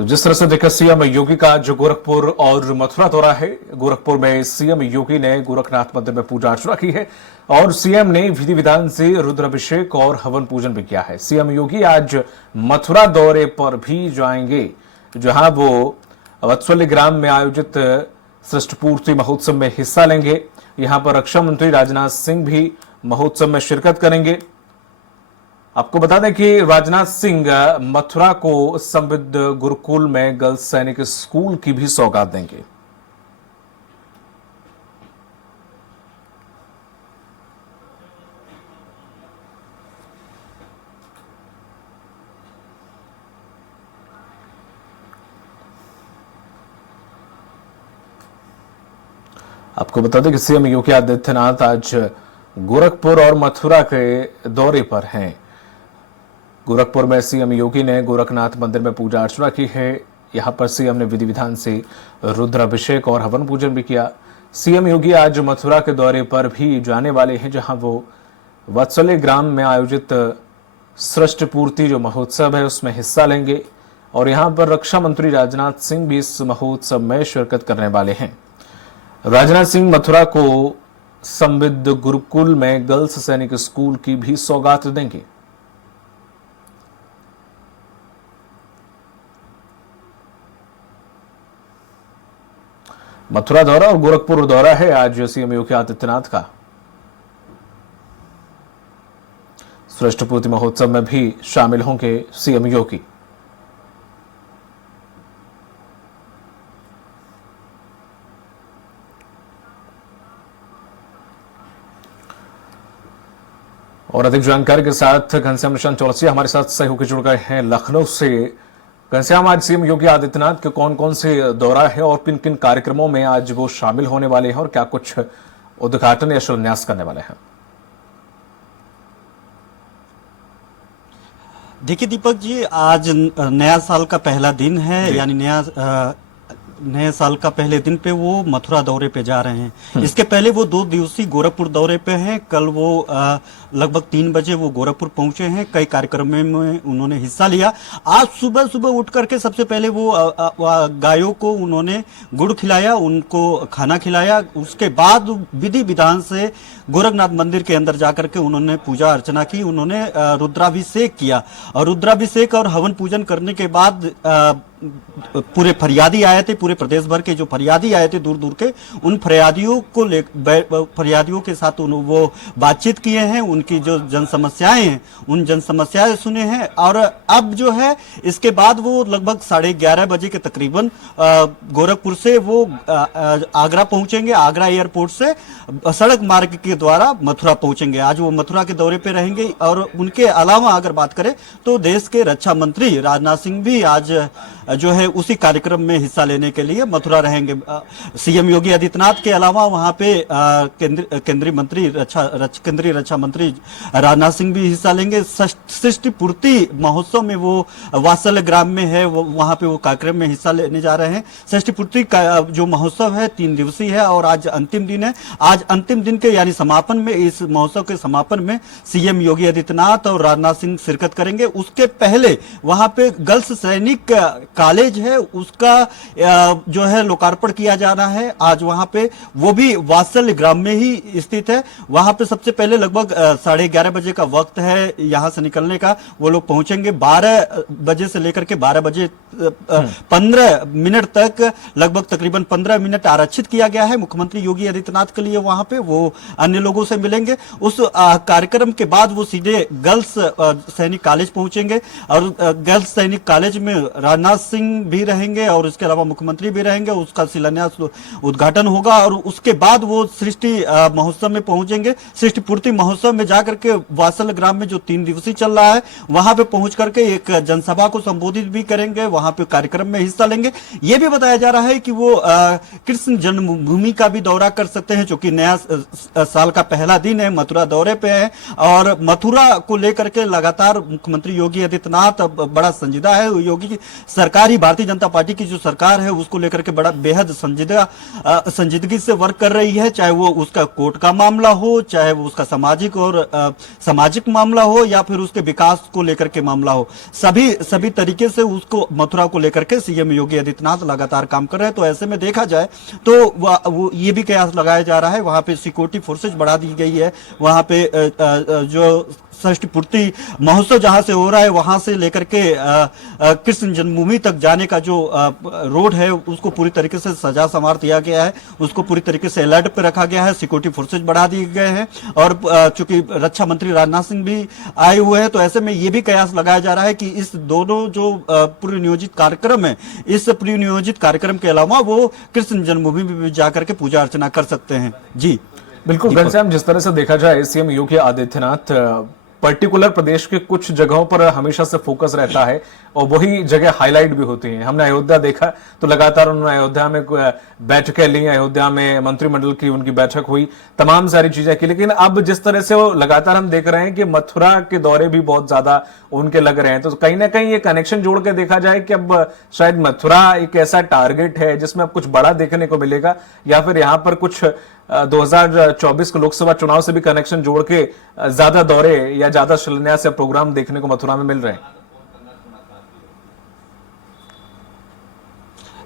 तो जिस तरह से देखा सीएम योगी का जो गोरखपुर और मथुरा दौरा है, गोरखपुर में सीएम योगी ने गोरखनाथ मंदिर में पूजा अर्चना की है और सीएम ने विधि विधान से रुद्राभिषेक और हवन पूजन भी किया है। सीएम योगी आज मथुरा दौरे पर भी जाएंगे, जहां वो वत्सल्य ग्राम में आयोजित सृष्टि पूर्ति महोत्सव में हिस्सा लेंगे। यहां पर रक्षा मंत्री राजनाथ सिंह भी महोत्सव में शिरकत करेंगे। आपको बता दें कि राजनाथ सिंह मथुरा को समृद्ध गुरुकुल में गर्ल्स सैनिक स्कूल की भी सौगात देंगे। आपको बता दें कि सीएम योगी आदित्यनाथ आज गोरखपुर और मथुरा के दौरे पर हैं। गोरखपुर में सीएम योगी ने गोरखनाथ मंदिर में पूजा अर्चना की है। यहां पर सीएम ने विधि विधान से रुद्राभिषेक और हवन पूजन भी किया। सीएम योगी आज मथुरा के दौरे पर भी जाने वाले हैं, जहां वो वत्सल्य ग्राम में आयोजित सृष्टि पूर्ति जो महोत्सव है उसमें हिस्सा लेंगे और यहां पर रक्षा मंत्री राजनाथ सिंह भी इस महोत्सव में शिरकत करने वाले हैं। राजनाथ सिंह मथुरा को समृद्ध गुरुकुल में गर्ल्स सैनिक स्कूल की भी सौगात देंगे। मथुरा दौरा और गोरखपुर दौरा है आज सीएम योगी आदित्यनाथ का। सृष्टि पूर्ति महोत्सव में भी शामिल होंगे सीएम योगी। और अधिक जानकारी के साथ घनश्याम निशांत चौरसिया हमारे साथ सहयोगी जुड़ गए हैं लखनऊ से। घनश्याम, आज सीएम योगी आदित्यनाथ के कौन कौन से दौरा है और किन किन कार्यक्रमों में आज वो शामिल होने वाले हैं और क्या कुछ उद्घाटन या शिलान्यास करने वाले हैं? देखिए दीपक जी, आज नया साल का पहला दिन है, यानी नए साल का पहले दिन पे वो मथुरा दौरे पे जा रहे हैं। इसके पहले वो 2 दिवसीय गोरखपुर दौरे पे हैं। कल वो लगभग 3 बजे वो गोरखपुर पहुंचे हैं। कई कार्यक्रमों में उन्होंने हिस्सा लिया। आज सुबह सुबह उठ करके सबसे पहले वो गायों को उन्होंने गुड़ खिलाया, उनको खाना खिलाया। उसके बाद विधि विधान से गोरखनाथ मंदिर के अंदर जाकर के उन्होंने पूजा अर्चना की। उन्होंने रुद्राभिषेक किया और रुद्राभिषेक और हवन पूजन करने के बाद पूरे फरियादी आए थे, पूरे प्रदेश भर के जो फरियादी आए थे दूर दूर के, उन फरियादियों के साथ वो बातचीत किए हैं। उनकी जो जन समस्याएं हैं उन जन समस्याएं सुने हैं। और अब जो है इसके बाद वो लगभग 11:30 बजे के तकरीबन गोरखपुर से वो आगरा पहुंचेंगे। आगरा एयरपोर्ट से सड़क मार्ग के द्वारा मथुरा पहुंचेंगे। आज वो मथुरा के दौरे पे रहेंगे। और उनके अलावा अगर बात करें तो देश के रक्षा मंत्री राजनाथ सिंह भी आज जो है उसी कार्यक्रम में हिस्सा लेने के लिए मथुरा रहेंगे। सीएम योगी आदित्यनाथ के अलावा वहां पे केंद्रीय रक्षा मंत्री राजनाथ सिंह भी हिस्सा लेंगे। सृष्टि पूर्ति महोत्सव में वो वात्सल्य ग्राम में है, वहां पे वो कार्यक्रम में हिस्सा लेने जा रहे हैं। सृष्टि पूर्ति का जो महोत्सव है 3 दिवसीय है और आज अंतिम दिन है। आज अंतिम दिन के यानी समापन में, इस महोत्सव के समापन में सीएम योगी आदित्यनाथ और राजनाथ सिंह शिरकत करेंगे। उसके पहले वहां पे गर्ल्स सैनिक कॉलेज है, उसका जो है लोकार्पण किया जाना है आज वहां पे। वो भी वात्सल्य ग्राम में ही स्थित है। वहां पे सबसे पहले लगभग 11:30 बजे का वक्त है यहां से निकलने का। वो लोग पहुंचेंगे 12 बजे से लेकर के 12 बजे 15 मिनट तक, लगभग तकरीबन 15 मिनट आरक्षित किया गया है मुख्यमंत्री योगी आदित्यनाथ के लिए। वहां पे वो अन्य लोगों से मिलेंगे। उस कार्यक्रम के बाद वो सीधे गर्ल्स सैनिक कॉलेज पहुंचेंगे और गर्ल्स सैनिक कॉलेज में राजनाथ सिंह भी रहेंगे और इसके अलावा मुख्यमंत्री भी रहेंगे। उसका शिलान्यास उद्घाटन होगा और उसके बाद वो सृष्टि महोत्सव में पहुंचेंगे। सृष्टि पूर्ति महोत्सव में जाकर के वात्सल्य ग्राम में जो 3 दिवसीय चल रहा है वहां पे पहुंच करके एक जनसभा को संबोधित भी करेंगे। वहां पे कार्यक्रम में हिस्सा लेंगे। यह भी बताया जा रहा है कि वो कृष्ण जन्मभूमि का भी दौरा कर सकते हैं, क्योंकि नया साल का पहला दिन है, मथुरा दौरे पे है। और मथुरा को लेकर के लगातार मुख्यमंत्री योगी आदित्यनाथ बड़ा संजीदा है। योगी सरकार सरकार ही, भारतीय जनता पार्टी की जो सरकार है उसको लेकर के बड़ा बेहद संजीदगी से वर्क कर रही है, चाहे वो उसका कोर्ट का मामला हो, चाहे वो उसका सामाजिक और सामाजिक मामला हो, या फिर उसके विकास को लेकर के मामला हो। सभी तरीके से उसको मथुरा को लेकर के सीएम योगी आदित्यनाथ लगातार काम कर रहे हैं। तो ऐसे में देखा जाए तो वो ये भी कयास लगाया जा रहा है, वहां पे सिक्योरिटी फोर्सेज बढ़ा दी गई है, वहां पे जो षष्ठी पूर्ति महोत्सव जहां से हो रहा है वहां से लेकर के कृष्ण जन्मभूमि तक जाने का जो रोड है उसको पूरी तरीके से सजा संवार दिया गया है, उसको पूरी तरीके से अलर्ट पे रखा गया है, सिक्योरिटी फोर्सेज बढ़ा दिए गए हैं। और चूंकि रक्षा मंत्री राजनाथ सिंह भी आए हुए हैं, तो ऐसे में ये भी कयास लगाया जा रहा है कि इस दोनों जो पूर्व नियोजित कार्यक्रम है, इस पूर्व नियोजित कार्यक्रम के अलावा वो कृष्ण जन्मभूमि में भी जाकर के पूजा अर्चना कर सकते हैं। जी बिल्कुल घनश्याम, जिस तरह से देखा जाए सीएम योगी आदित्यनाथ पर्टिकुलर प्रदेश के कुछ जगहों पर हमेशा से फोकस रहता है और वही जगह हाईलाइट भी होती हैं। हमने अयोध्या देखा तो लगातार उन्होंने अयोध्या में बैठकें ली, अयोध्या में मंत्रिमंडल की उनकी बैठक हुई, तमाम सारी चीजें की। लेकिन अब जिस तरह से वो लगातार हम देख रहे हैं कि मथुरा के दौरे भी बहुत ज्यादा उनके लग रहे हैं, तो कहीं ना कहीं ये कनेक्शन जोड़ के देखा जाए कि अब शायद मथुरा एक ऐसा टारगेट है जिसमें अब कुछ बड़ा देखने को मिलेगा, या फिर यहाँ पर कुछ 2024 के लोकसभा चुनाव से भी कनेक्शन जोड़ के ज्यादा दौरे या ज्यादा शिलान्यास या प्रोग्राम देखने को मथुरा में मिल रहे हैं।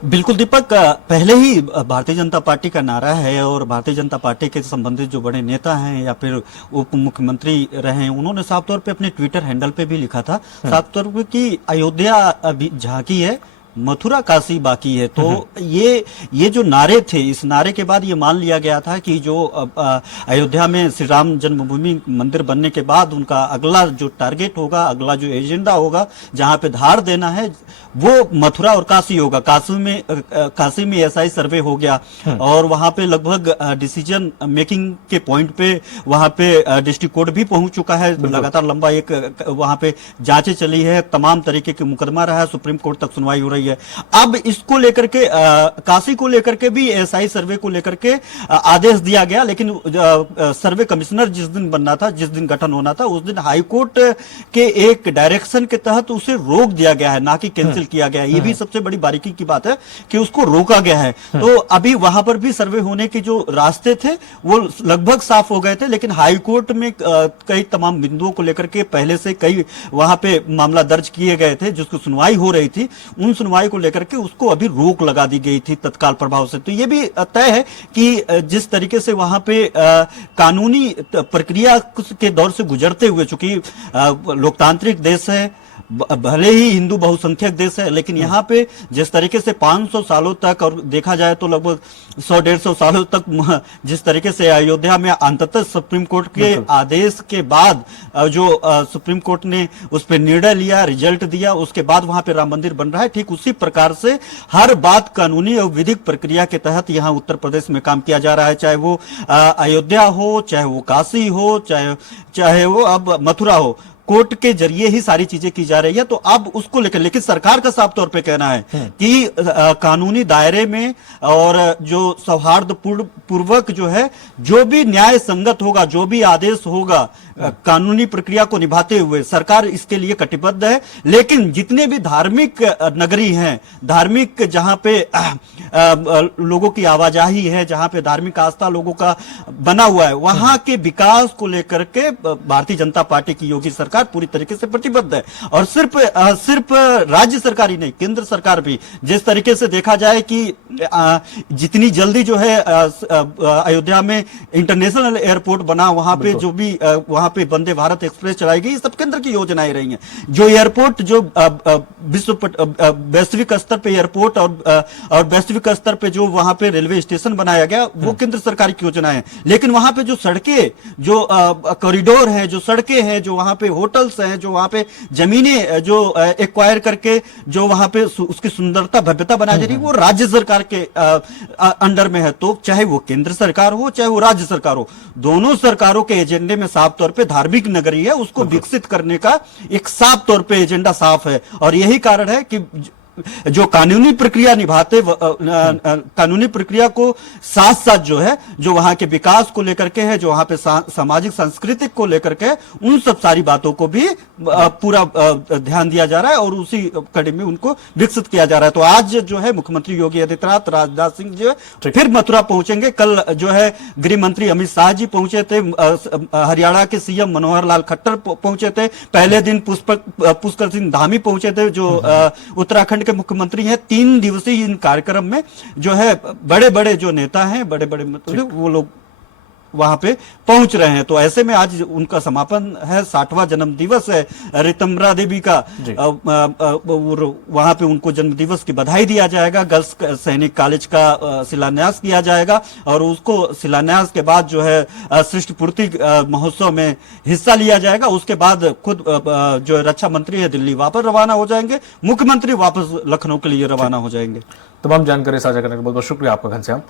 बिल्कुल दीपक, पहले ही भारतीय जनता पार्टी का नारा है और भारतीय जनता पार्टी के संबंधित जो बड़े नेता हैं या फिर उप मुख्यमंत्री रहे हैं, उन्होंने साफ तौर पे अपने ट्विटर हैंडल पे भी लिखा था साफ तौर पे कि अयोध्या अभी झांकी है, मथुरा काशी बाकी है। तो ये जो नारे थे, इस नारे के बाद ये मान लिया गया था कि जो अयोध्या में श्री राम जन्मभूमि मंदिर बनने के बाद उनका अगला जो टारगेट होगा, अगला जो एजेंडा होगा, जहां पे धार देना है, वो मथुरा और काशी होगा। काशी में एसआई सर्वे हो गया और वहां पे लगभग डिसीजन मेकिंग के पॉइंट पे वहां पे डिस्ट्रिक्ट कोर्ट भी पहुंच चुका है। लगातार लंबा एक वहां पे जांचें चली है, तमाम तरीके के मुकदमा रहा है, सुप्रीम कोर्ट तक सुनवाई हो रही है। अब इसको लेकर के काशी को लेकर के भी एसआई सर्वे को लेकर के आदेश दिया गया, लेकिन सर्वे कमिश्नर जिस दिन बनना था, जिस दिन गठन होना था, उस दिन हाईकोर्ट के एक डायरेक्शन के तहत उसे रोक दिया गया है, ना कि कैंसिल किया गया है। ये भी सबसे बड़ी बारीकी की बात है कि उसको रोका गया है। तो अभी वहां पर भी सर्वे होने के जो रास्ते थे वो लगभग साफ हो गए थे, लेकिन हाईकोर्ट में कई तमाम बिंदुओं को लेकर के पहले से कई वहां पे मामला दर्ज किए गए थे, जिसको सुनवाई हो रही थी, उन सुनवाई को लेकर के उसको अभी रोक लगा दी गई थी तत्काल प्रभाव से। तो ये भी तय है कि जिस तरीके से वहां पे कानूनी प्रक्रिया के दौर से गुजरते हुए, चूंकि लोकतांत्रिक देश है, भले ही हिंदू बहुसंख्यक देश है, लेकिन यहाँ पे जिस तरीके से 500 सालों तक, और देखा जाए तो लगभग 100-150 सालों तक जिस तरीके से अयोध्या में अंततः सुप्रीम कोर्ट के आदेश के बाद जो सुप्रीम कोर्ट ने उस पर निर्णय लिया, रिजल्ट दिया, उसके बाद वहां पे राम मंदिर बन रहा है, ठीक उसी प्रकार से हर बात कानूनी और विधिक प्रक्रिया के तहत यहाँ उत्तर प्रदेश में काम किया जा रहा है। चाहे वो अयोध्या हो, चाहे वो काशी हो, चाहे वो अब मथुरा हो, कोर्ट के जरिए ही सारी चीजें की जा रही है। तो अब उसको लेकर, लेकिन सरकार का साफ तौर पे कहना है कि कानूनी दायरे में और जो सौहार्द पूर्वक जो है, जो भी न्याय संगत होगा, जो भी आदेश होगा, कानूनी प्रक्रिया को निभाते हुए सरकार इसके लिए कटिबद्ध है। लेकिन जितने भी धार्मिक नगरी हैं, धार्मिक जहां पे लोगों की आवाजाही है, जहां पे धार्मिक आस्था लोगों का बना हुआ है, वहां के विकास को लेकर के भारतीय जनता पार्टी की योगी सरकार पूरी तरीके से प्रतिबद्ध है। और सिर्फ राज्य सरकार ही नहीं, केंद्र सरकार भी, जिस तरीके से देखा जाए कि जितनी जल्दी जो है अयोध्या में इंटरनेशनल एयरपोर्ट बना, वहां पे जो भी वहां पे वंदे भारत एक्सप्रेस चलाई गई, सब केंद्र की योजनाएं रही हैं। जो एयरपोर्ट, जो वैश्विक स्तर पे एयरपोर्ट और वैश्विक स्तर पे जो वहां पे रेलवे स्टेशन बनाया गया, वो केंद्र सरकार की योजनाएं हैं। लेकिन वहां पे जो सड़कें, जो कॉरिडोर हैं, जो सड़कें हैं, जो वहां पे होटल्स हैं, जो वहां पे जमीनें जो एक्वायर करके जो वहां पे उसकी सुंदरता भव्यता बनाई जा रही है, वो राज्य सरकार के अंडर में है। तो चाहे वो केंद्र सरकार हो, चाहे वो राज्य सरकार हो, दोनों सरकारों के एजेंडे में साफ तौर पे धार्मिक नगरी है, उसको विकसित करने का एक साफ तौर पे एजेंडा साफ है। और यही कारण है कि जो कानूनी प्रक्रिया निभाते कानूनी प्रक्रिया को साथ साथ जो है, जो वहां के विकास को लेकर के है, जो वहां पे सामाजिक सांस्कृतिक को लेकर के, उन सब सारी बातों को भी पूरा ध्यान दिया जा रहा है और उसी कड़ी में उनको विकसित किया जा रहा है। तो आज जो है मुख्यमंत्री योगी आदित्यनाथ, राजनाथ सिंह जो है फिर मथुरा पहुंचेंगे। कल जो है गृह मंत्री अमित शाह जी पहुंचे थे, हरियाणा के सीएम मनोहर लाल खट्टर पहुंचे थे, पहले दिन पुष्कर सिंह धामी पहुंचे थे जो उत्तराखंड के मुख्यमंत्री हैं। 3 दिवसीय इन कार्यक्रम में जो है बड़े बड़े जो नेता हैं, बड़े बड़े मतलब वो लोग वहां पे पहुंच रहे हैं। तो ऐसे में आज उनका समापन है, 60वां जन्म दिवस है रितंबरा देवी का। वहां पे उनको जन्म दिवस की बधाई दिया जाएगा। गर्ल्स सैनिक कॉलेज का शिलान्यास किया जाएगा और उसको शिलान्यास के बाद जो है सृष्टि पूर्ति महोत्सव में हिस्सा लिया जाएगा। उसके बाद खुद जो रक्षा मंत्री है दिल्ली वापस रवाना हो जाएंगे, मुख्यमंत्री वापस लखनऊ के लिए रवाना हो जाएंगे। तमाम जानकारी साझा करने के बहुत बहुत शुक्रिया आपका घनश्याम।